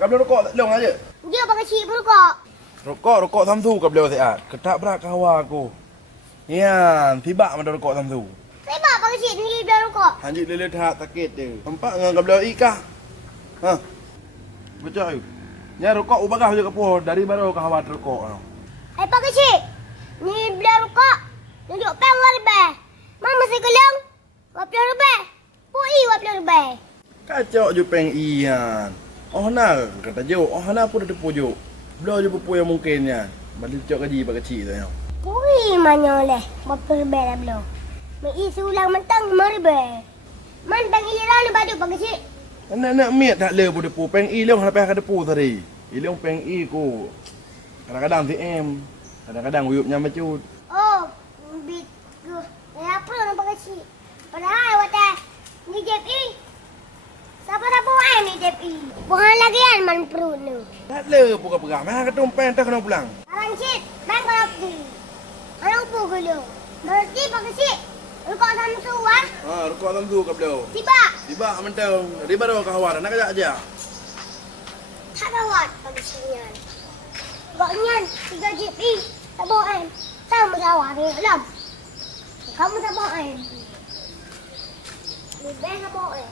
Kabel rokok long aja. Dia pakai cik pun rokok. Rokok Samsu kabel sehat. Ketak berak kawa aku. Ya, tiba mana rokok Samsu. Saya pakai cik ni dia rokok. Hanjit lele tak takit dia. Nampak dengan kabel ikah. Ha. Betul. Ya rokok ubagah je kapo dari baru kawan rokok. Saya pakai cik. Ni dia rokok. Tunjuk peng lebih. Mama saya kelang. 20 lebih. Pui 20 lebih. Kacau je peng ian. Oh nak kata jo. Oh nak pun ada pujuk. Belah je pupu yang mungkinnya. Balik cok gaji bagi kecil tu. Pui mana oleh. 20 lebih dah belum. Mai sulang mentang 5 lebih. Man peng ira ni baju pakai cik. Nak miat tak le pun depu peng i long lepas kada depu tadi. Ilong peng i ku. Kadang-kadang TM. Kadang-kadang uyupnya macut. Oh, bit ke. Apa nak pakai cik? Padahal awak dah ni JPI. Siapa-siapa main ni JPI? Bukan lagi kan man perut ni. Tak le pun kapagam. Ha ketumpen tak kena pulang. Sekarang cik, bang kalau pergi. Kalau apa gula? Berarti pakai cik. Rukuk Samsu ah. Ha rokok Samsu kabel. Tiba. Mentang. Dari baru kawan nak ajak aja. Tak rawat pakai cik. Bagnya 3 JPI. Tak bawa kan? Sama rawat ni dalam. Kamu tak bawa kan? Lebih tak bawa kan?